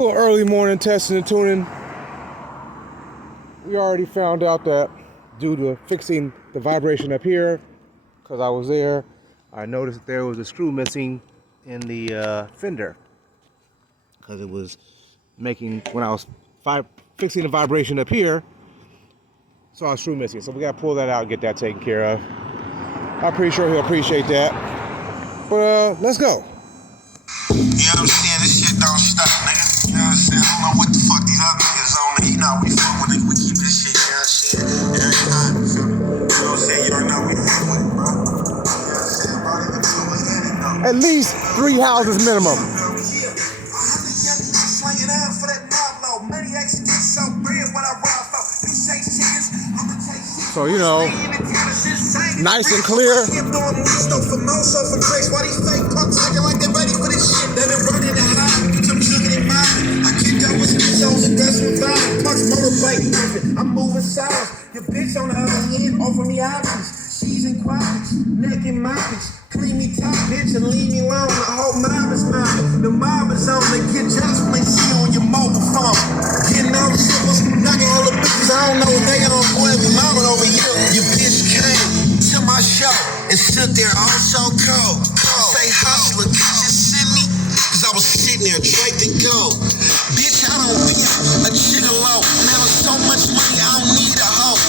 Early morning testing and tuning. We already found out that due to fixing the vibration up here, because I was there, I noticed that there was a screw missing in the fender, because it was making, when I was fixing the vibration up here, saw a screw missing. So we got to pull that out and get that taken care of. I'm pretty sure he'll appreciate that. But let's go. You know what I'm saying? This shit don't stop, nigga. You know what I'm saying? I don't know what the fuck these other niggas on. You know we fuck with it. We keep this shit, you know what I'm saying? It ain't hot, you feel me? You know what I'm saying? You don't know we fuck with it, bro. You know what I'm saying? Bro, they do it, let it know. At least 3 houses minimum. So, you know, nice and clear. I'm moving south. Your bitch on the other end offer me options. She's in quads, neck in mountains. Clean me top, bitch, and leave me alone. The whole mob is mobbing. The mob is on. They get jealous when they see you on your mobile phone. Getting all the strippers, knocking all the bitches. I don't know what they on. Boy, we mobbing over here. Your bitch came to my show and stood there all so cold. Say hustler, could you send me? Cause I was sitting there draped in gold. Bitch, I don't be a chicken low. I'm having so much money, I don't need a hoe.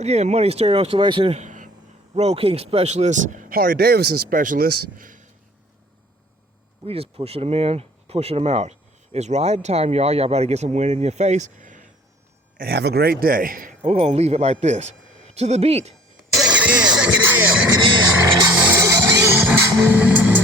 Again, money stereo installation, Road King specialist, Harley Davidson specialist. We just pushing them in, pushing them out. It's riding time, y'all. Y'all better get some wind in your face and have a great day. We're gonna leave it like this. To the beat. Check it in, check it in, check it in.